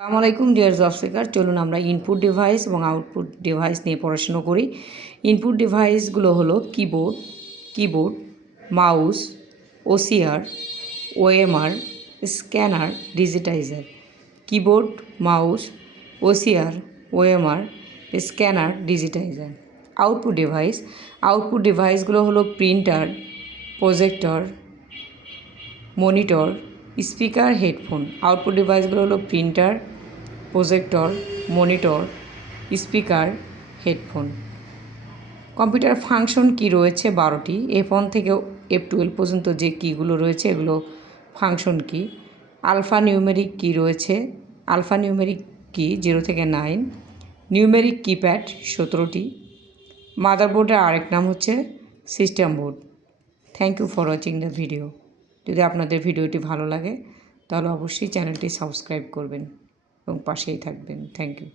আসসালামু আলাইকুম deer job seeker. চলুন আমরা ইনপুট ডিভাইস এবং আউটপুট ডিভাইস নিয়ে পড়াশোনা করি। ইনপুট ডিভাইসগুলো হলো keyboard, mouse, OCR, OMR, scanner, digitiser. Keyboard, mouse, OCR, OMR, scanner, digitiser. Output ডিভাইসগুলো হলো printer, projector, monitor, speaker, headphone. Output ডিভাইসগুলো হলো printer, projector, monitor, speaker, headphone. Computer function কি রয়েছে 12টি। F1 থেকে F12 পর্যন্ত যে কিগুলো রয়েছে এগুলো ফাংশন কি। আলফা নিউমেরিক কি রয়েছে, আলফা নিউমেরিক কি 0 থেকে 9। Numeric keypad 17টি। মাদারবোর্ডের আরেক নাম হচ্ছে system board. Thank you for watching the video. যদি আপনাদের ভিডিওটি ভালো লাগে তাহলে অবশ্যই চ্যানেলটি সাবস্ক্রাইব করবেন এবং পাশেই থাকবেন। Thank you.